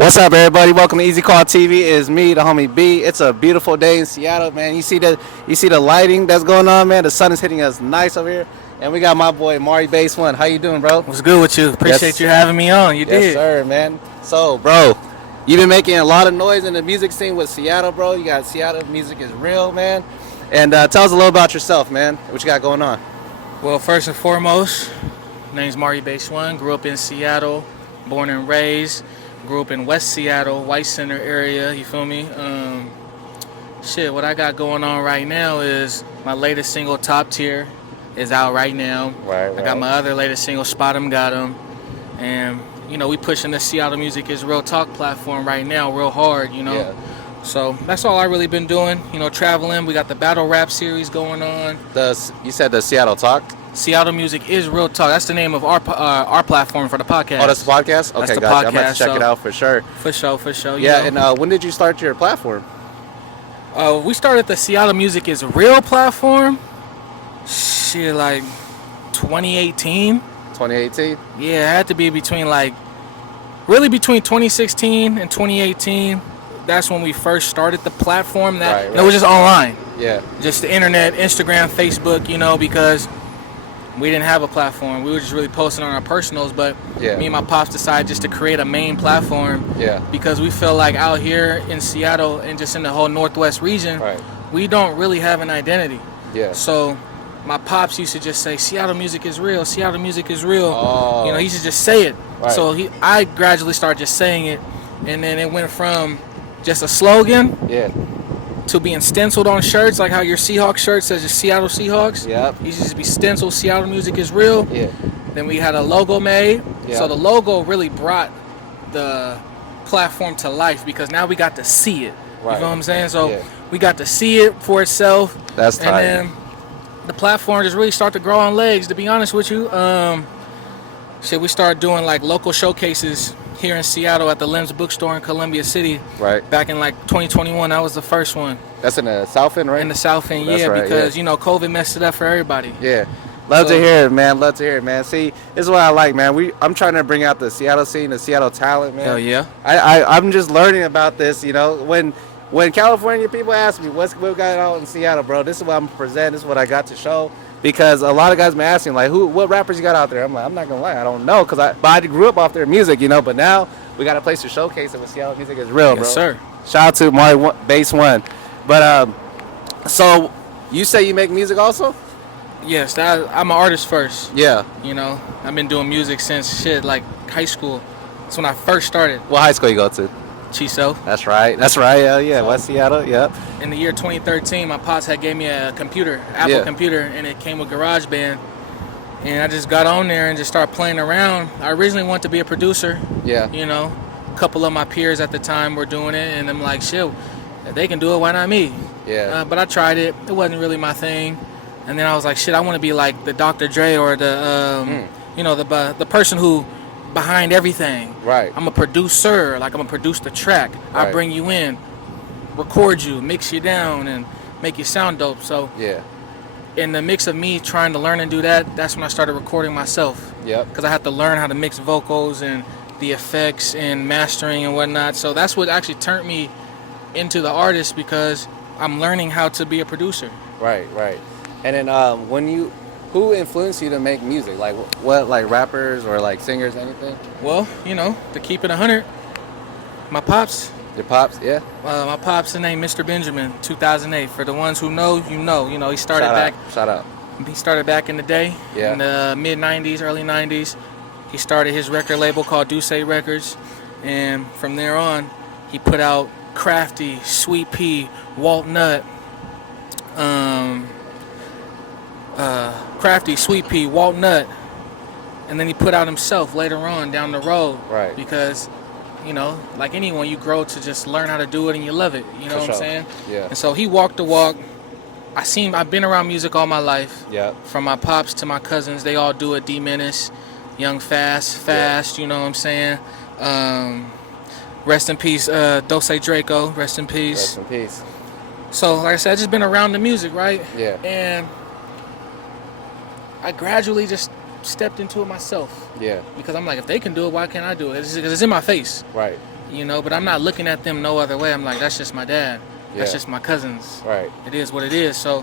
What's up, everybody? Welcome to Easy Call TV. It's me, the homie B. It's a beautiful day in Seattle, man. You see the lighting that's going on, man. The sun is hitting us nice over here, and we got my boy MARIBASED1. How you doing, bro? What's good with you? Appreciate Yes, you having me on. You yes, did. sir, man. So, bro, you've been making a lot of noise in the music scene with Seattle, bro. You got Seattle music is real, man. And tell us a little about yourself, man. What you got going on? Well, first and foremost, name's MARIBASED1. Grew up in Seattle, born and raised. Grew up in West Seattle, White Center area. You feel me? What I got going on right now is my latest single, Top Tier, is out right now. Right. I got my other latest single, Spot 'em, Got 'em. And, we pushing the Seattle Music is Real Talk platform right now real hard, Yeah. So that's all I really been doing, traveling. We got the battle rap series going on. You said the Seattle Talk? Seattle Music is Real Talk. That's the name of our platform for the podcast. Oh, that's the podcast? Okay, That's the gotcha. I'm going podcast, to check it out for sure. For sure. Yeah, and when did you start your platform? We started the Seattle Music is Real platform. Like 2018. 2018? Yeah, it had to be between 2016 and 2018. That's when we first started the platform. Right. It was just online. Yeah. Just the internet, Instagram, Facebook, because we didn't have a platform. We were just really posting on our personals, but me and my pops decided just to create a main platform. Yeah. Because we feel like out here in Seattle and just in the whole Northwest region, we don't really have an identity. Yeah. So my pops used to just say, Seattle music is real, Seattle music is real. Oh. He used to just say it. Right. So I gradually started just saying it, and then it went from just a slogan to being stenciled on shirts, like how your Seahawks shirt says just Seattle Seahawks. Yep. It used to be stenciled, Seattle music is real. Yeah. Then we had a logo made. Yeah. So the logo really brought the platform to life because now we got to see it. Right. You know what I'm saying? So we got to see it for itself. That's tight. And then the platform just really started to grow on legs, to be honest with you. We started doing local showcases here in Seattle at the Limbs Bookstore in Columbia City. Right. Back in 2021, that was the first one. That's in the South End, right? In the South End, That's right, because COVID messed it up for everybody. Yeah. Love to hear it, man. Love to hear it, man. See, this is what I like, man. I'm trying to bring out the Seattle scene, the Seattle talent, man. Hell yeah. I'm just learning about this, When California people ask me what got out in Seattle, bro, this is what I'm presenting. This is what I got to show. Because a lot of guys been asking, what rappers you got out there? I'm like, I'm not gonna lie, I don't know, but I grew up off their music, but now we got a place to showcase it with Seattle music is real, bro. Yes, sir. Shout out to MARIBASED1. But so you say you make music also? Yes, I'm an artist first. Yeah. I've been doing music since high school. That's when I first started. What high school you go to? Chiso. That's right. Yeah, West Seattle. Yep. In the year 2013, my pops had gave me a computer, Apple computer, and it came with GarageBand. And I just got on there and just started playing around. I originally wanted to be a producer. Yeah. A couple of my peers at the time were doing it, and I'm like, shit, if they can do it, why not me? Yeah. But I tried it. It wasn't really my thing. And then I was like, shit, I want to be like the Dr. Dre or the person who behind everything. Right. I'm a producer. I'm gonna produce the track. Right. I bring you in, record you, mix you down, and make you sound dope. So in the mix of me trying to learn and do that, that's when I started recording myself. Yep. Because I had to learn how to mix vocals and the effects and mastering and whatnot. So that's what actually turned me into the artist, because I'm learning how to be a producer. Right. And then who influenced you to make music? What rappers or singers, anything? Well, to keep it 100, my pops. Your pops, yeah. My pops, his name Mr. Benjamin, 2008. For the ones who know, he started Shout out. He started back in the day, in the mid 90s, early 90s. He started his record label called Duce Records, and from there on, he put out Crafty, Sweet Pea, Walnut, Crafty, Sweet Pea, Walnut, and then he put out himself later on down the road. Right. Because, like anyone, you grow to just learn how to do it and you love it. You know what I'm saying? Yeah. And so he walked the walk. I've been around music all my life. Yeah. From my pops to my cousins, they all do it. D Menace, Young Fast, you know what I'm saying? Rest in peace, Dose Draco, rest in peace. Rest in peace. So, like I said, I've just been around the music, right? Yeah. And I gradually just stepped into it myself. Yeah. Because I'm like, if they can do it, why can't I do it? Because it's in my face. Right. You know, but I'm not looking at them no other way. I'm like, that's just my dad. That's Yeah. just my cousins. Right. It is what it is. So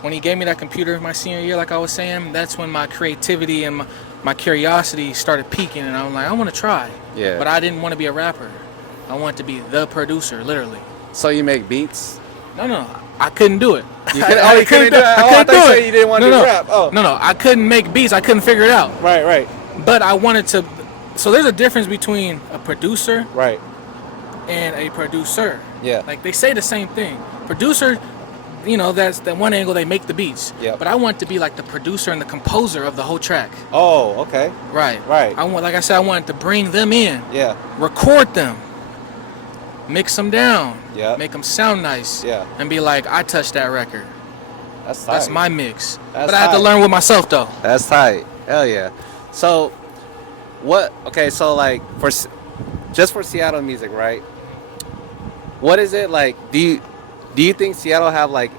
when he gave me that computer my senior year, like I was saying, that's when my creativity and my curiosity started peaking, and I'm like, I want to try. Yeah. But I didn't want to be a rapper. I wanted to be the producer, literally. So you make beats? No, I couldn't do it. You couldn't do it. I thought you said you didn't want to rap. Oh. No, I couldn't make beats. I couldn't figure it out. Right. But I wanted to. So there's a difference between a producer Right. and a producer. Yeah. Like they say the same thing. Producer, you know, that's the one angle they make the beats. Yeah. But I want to be like the producer and the composer of the whole track. Oh, okay. Right. Right. Like I said, I wanted to bring them in. Yeah. Record them. Mix them down. Yeah. Make them sound nice. Yeah. And be like, I touched that record. That's tight. That's my mix. That's but I had to tight. learn with myself though. That's tight. Hell yeah. So, what? Okay, so like just for Seattle music, right? What is it like? Do you think Seattle have like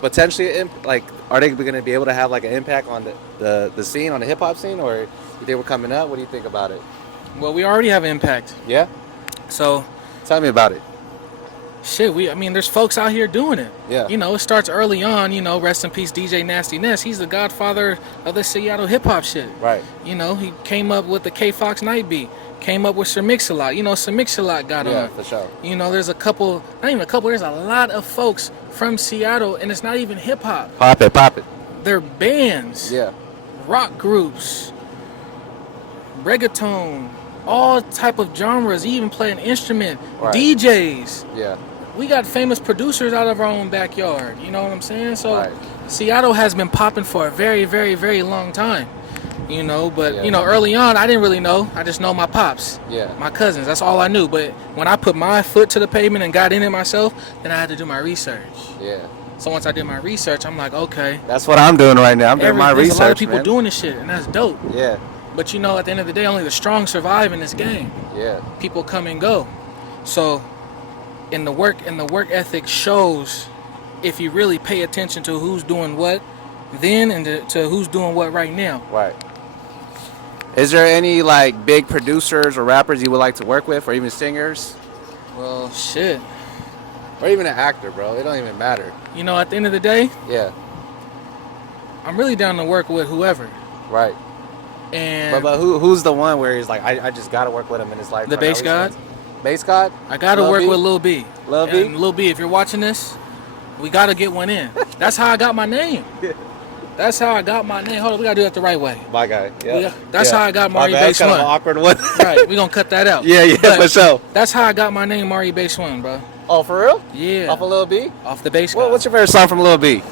potentially like are they going to be able to have like an impact on the scene, on the hip hop scene, or you think we're coming up? What do you think about it? Well, we already have impact. Yeah. So, Tell me about it. shit, I mean, there's folks out here doing it. Yeah. You know, it starts early on, you know, rest in peace DJ Nasty Ness. He's the godfather of the Seattle hip hop shit. Right. You know, he came up with the K Fox Night Beat, came up with Sir Mix-a-Lot. You know, Sir Mix-a-Lot got Yeah, on. for sure. You know, there's a couple, not even a couple, there's a lot of folks from Seattle, and it's not even hip hop. Pop it. They're bands, Yeah. rock groups, reggaeton, all type of genres. You even play an instrument, Right. DJs. Yeah. We got famous producers out of our own backyard. You know what I'm saying? So Right. Seattle has been popping for a very, very, very long time. You know, but Yeah. you know, early on, I didn't really know. I just know my pops, Yeah. my cousins. That's all I knew. But when I put my foot to the pavement and got in it myself, then I had to do my research. Yeah. So once I did my research, I'm like, okay, That's what I'm doing right now. I'm doing my there's research. a lot of people man. doing this shit, and that's dope. Yeah. But you know, at the end of the day, only the strong survive in this game. Yeah. People come and go. So in the work ethic shows if you really pay attention to who's doing what then and to who's doing what right now. Right. Is there any like big producers or rappers you would like to work with, or even singers, Well, shit. or even an actor, bro? It don't even matter. You know, at the end of the day, Yeah. I'm really down to work with whoever. Right. And But who's the one where he's like, I just gotta work with him in his life? The Bass God. Bass God. I gotta Lil work B? with Lil B. Lil B? And Lil B, if you're watching this, we gotta get one in. That's how I got my name. That's how I got my name. Hold on, we gotta do it the right way. My guy. Yeah. That's how I got My bad, MARIBASED1. kind of an awkward one. Right, we gonna cut that out. Yeah, But for sure. That's how I got my name, MARIBASED1, bro. Oh, for real? Yeah. Off of Lil B? Off the bass. What's your favorite song from Lil B?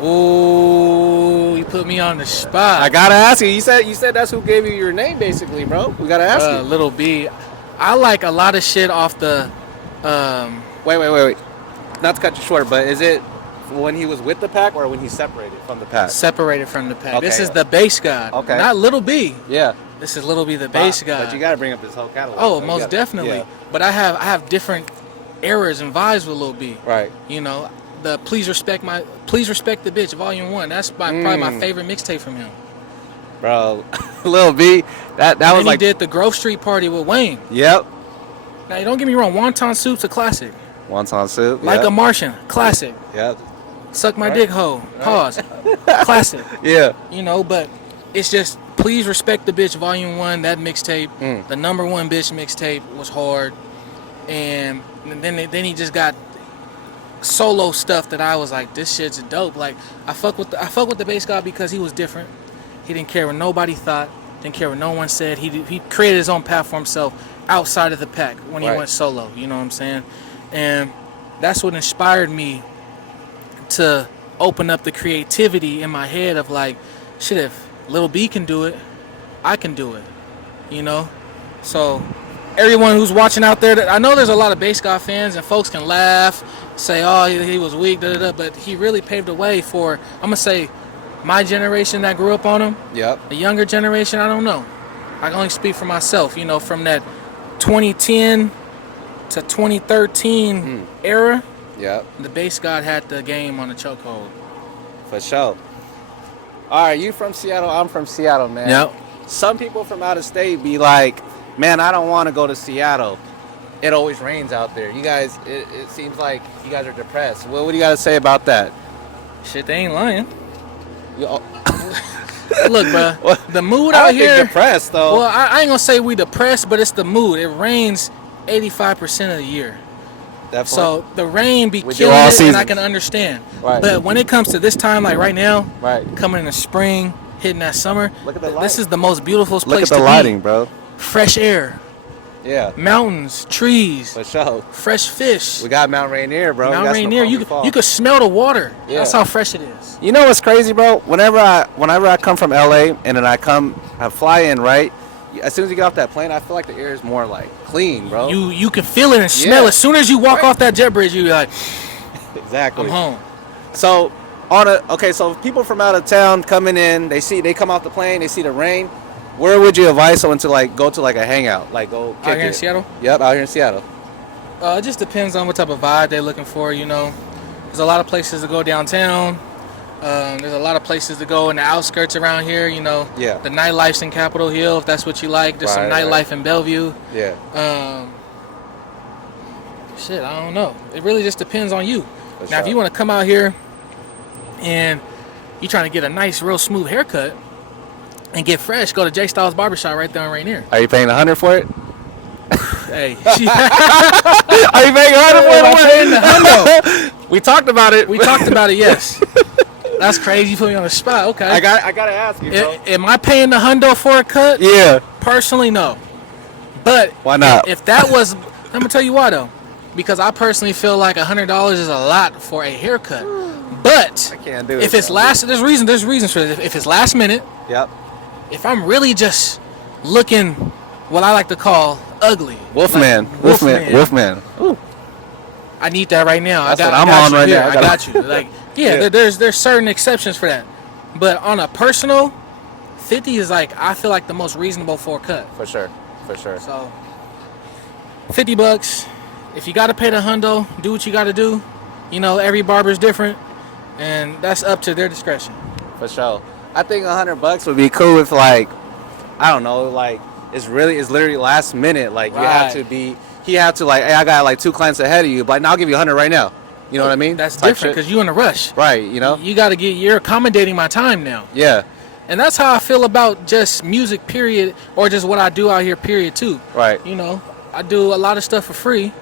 Ooh, you put me on the spot. I gotta ask you. You said that's who gave you your name, basically, bro. We gotta ask you. Little B. I like a lot of shit off the. Wait. Not to cut you short, but is it when he was with the pack or when he separated from the pack? Separated from the pack. Okay. This is the bass god. Okay. Not Little B. Yeah. This is Little B, the bass god. But you gotta bring up his whole catalog. Oh, so you most gotta- definitely. Yeah. But I have different eras and vibes with Lil B. Right. You know, the Please Respect the Bitch Volume 1. That's probably my favorite mixtape from him. Bro, Lil B, that And was then like. he did the Grove Street Party with Wayne. Yep. Now, don't get me wrong, Wonton Soup's a classic. Wonton Soup. Like yep. a Martian, classic. Yeah. Suck my dick hole, pause. Classic. Yeah. You know, but it's just Please Respect the Bitch Volume 1, that mixtape, the number one bitch mixtape was hard. And then he just got solo stuff that I was like, this shit's dope. Like I fuck with the bass god because he was different. He didn't care what nobody thought, didn't care what no one said. He created his own path for himself outside of the pack when he Right. went solo, you know what I'm saying? And that's what inspired me to open up the creativity in my head of like, shit, if Lil B can do it, I can do it, you know? So everyone who's watching out there, I know there's a lot of bass god fans and folks can laugh, say, oh, he was weak, but he really paved the way for, I'm gonna say, my generation that grew up on him. Yep. The younger generation, I don't know. I can only speak for myself, you know, from that 2010 to 2013 era, Yep. the bass god had the game on the chokehold. For sure. All right, you from Seattle, I'm from Seattle, man. Yep. Some people from out of state be like, man, I don't want to go to Seattle. it always rains out there. You guys, it seems like you guys are depressed. What do you got to say about that? Shit, they ain't lying. You, Look, bro, well, the mood I out don't here. think depressed though. Well, I ain't gonna say we depressed, but it's the mood. It rains 85% of the year. Definitely. So the rain be We do killing all it, seasons. and I can understand. Right. But when it comes to this time, like right now, Right. coming in the spring, hitting that summer, Look at the this light. is the most beautiful Look place at the to lighting, be. bro. Fresh air, Yeah, mountains, trees, for sure. fresh fish. We got Mount Rainier, bro. Mount We got Rainier, Snoqualmie you could smell the water. Yeah. That's how fresh it is. You know what's crazy, bro? Whenever I come from LA and then I fly in, right? As soon as you get off that plane, I feel like the air is more like clean, bro. You can feel it and smell Yeah. it. As soon as you walk Right. off that jet bridge, you're like, Exactly. I'm home. So so if people from out of town coming in, they come off the plane, they see the rain. Where would you advise someone to like go to like a hangout, like go kick Out here in it? Seattle? Yep, out here in Seattle. It just depends on what type of vibe they're looking for, you know. There's a lot of places to go downtown. There's a lot of places to go in the outskirts around here, you know. Yeah. The nightlife's in Capitol Hill, if that's what you like. There's some Right, nightlife in Bellevue. Yeah. Shit, I don't know. It really just depends on you. For Now, if sure. you want to come out here and you're trying to get a nice, real smooth haircut and get fresh, go to J Styles Barbershop right there in Rainier. Are you paying $100 for it? Hey, Are you paying $100 for I'm paying the it? We talked about it. we talked about it, yes. That's crazy. You put me on the spot. Okay. I gotta ask you, bro. Am I paying the hundo for a cut? Yeah. Personally, no. But Why not? If that was, I'm gonna tell you why though. Because I personally feel like $100 is a lot for a haircut. But I can't do it. if it's there's reasons for this. If it's last minute, Yep. if I'm really just looking what I like to call ugly, Wolfman. like Wolfman. Ooh. I need that right now. That's I what got I'm you on right here. now. I got you. Like, yeah, Yeah. there's certain exceptions for that. But on a personal, 50 is like, I feel like the most reasonable for a cut. For sure. For sure. So, $50. If you got to pay the hundo, do what you got to do. You know, every barber's different, and that's up to their discretion. For sure. I think $100 would be cool if like, I don't know, like it's literally last minute. Like you have Right. to he had to like, hey, I got like 2 clients ahead of you, but now I'll give you 100 right now. You know what I mean? That's Type different shit. because you in a rush. Right. You know. You got to you're accommodating my time now. Yeah. And that's how I feel about just music, period, or just what I do out here, period, too. Right. You know, I do a lot of stuff for free,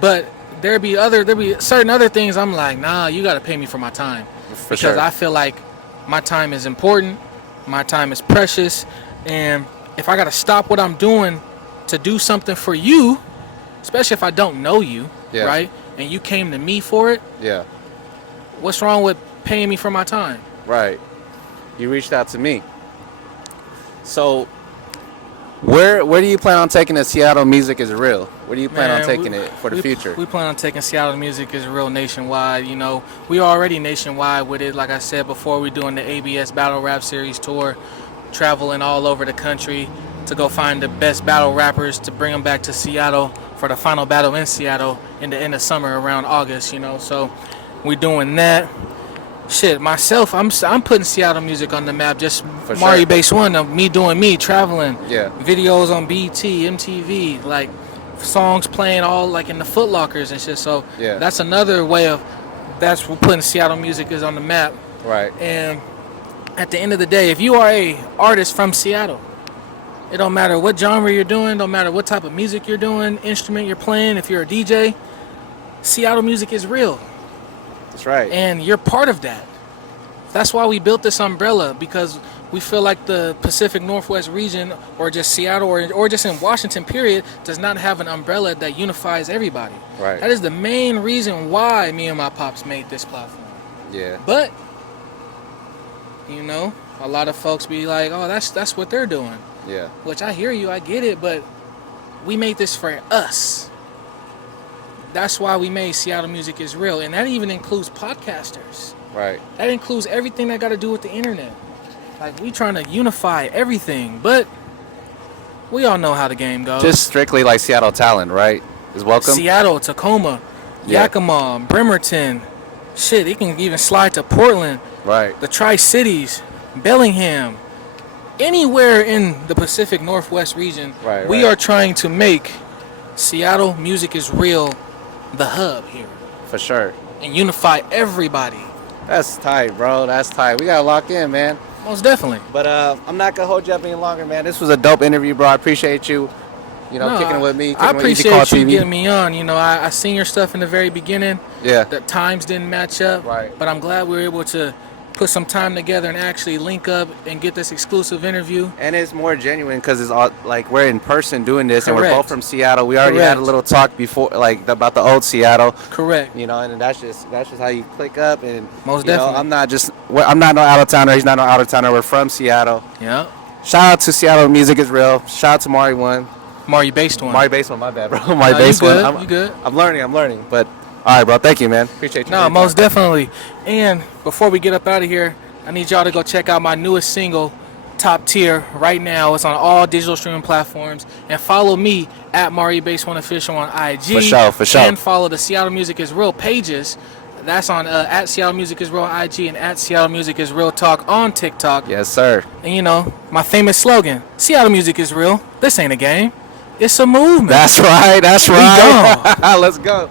but there be certain other things I'm like, nah, you got to pay me for my time. For because sure. I feel like my time is important, my time is precious, and if I got to stop what I'm doing to do something for you, especially if I don't know you, Yeah. right, and you came to me for it, Yeah. what's wrong with paying me for my time? Right. You reached out to me. So, where do you plan on taking the Seattle Music Is Real? Where do you plan on taking it for the future? We plan on taking Seattle Music Is Real nationwide. You know, we are already nationwide with it. Like I said before, we're doing the ABS Battle Rap Series tour, traveling all over the country to go find the best battle rappers to bring them back to Seattle for the final battle in Seattle in the end of summer around August. You know, so we're doing that. Shit, myself, I'm putting Seattle music on the map. Just For sure. MARIBASED1 of me doing me, traveling. Yeah. Videos on BT, MTV, like songs playing all like in the Foot Lockers and shit. So Yeah. that's another way of we're putting Seattle music is on the map. Right. And at the end of the day, if you are a artist from Seattle, it don't matter what genre you're doing, don't matter what type of music you're doing, instrument you're playing. If you're a DJ, Seattle music is real. That's right. And you're part of that. That's why we built this umbrella, because we feel like the Pacific Northwest region, or just Seattle, or just in Washington, period, does not have an umbrella that unifies everybody. Right. That is the main reason why me and my pops made this platform. Yeah. But, you know, a lot of folks be like, oh, that's what they're doing. Yeah. Which I hear you, I get it, but we made this for us. That's why we made Seattle Music Is Real, and that even includes podcasters. Right. That includes everything that got to do with the internet. Like, we trying to unify everything, but we all know how the game goes. Just strictly like Seattle talent, right? Is welcome. Seattle, Tacoma, Yeah. Yakima, Bremerton. Shit, it can even slide to Portland, Right. the Tri-Cities, Bellingham. Anywhere in the Pacific Northwest region, Right, we right. are trying to make Seattle music is real, the hub here, For sure. and unify everybody. That's tight, bro. That's tight. We gotta lock in, man. Most definitely. But I'm not gonna hold you up any longer, man. This was a dope interview, bro. I appreciate you. No, kicking it with me. I Kicking with Easy Call appreciate you TV. getting me on. I seen your stuff in the very beginning. Yeah. The times didn't match up. Right. But I'm glad we were able to put some time together and actually link up and get this exclusive interview. And it's more genuine because it's all like we're in person doing this, and we're Correct. both from Seattle. We already had a Correct. little talk before, like about the old Seattle. Correct. And that's just how you click up. And Most definitely. I'm not no out of towner. He's not no out of towner. We're from Seattle. Yeah. Shout out to Seattle Music is Real. Shout out to Mari1. MARIBASED1. Mari-Based1, my bad, bro. You Mari-Based1. good. You good. I'm learning. But all right, bro. Thank you, man. Appreciate you. No, most definitely. And before we get up out of here, I need y'all to go check out my newest single, Top Tier, right now. It's on all digital streaming platforms. And follow me at MARIBASED1 Official on IG. For sure. And follow the Seattle Music is Real pages. That's on at Seattle Music is Real IG and at Seattle Music is Real Talk on TikTok. Yes, sir. And my famous slogan, Seattle Music is Real. This ain't a game. It's a movement. That's right. We gone. Let's go.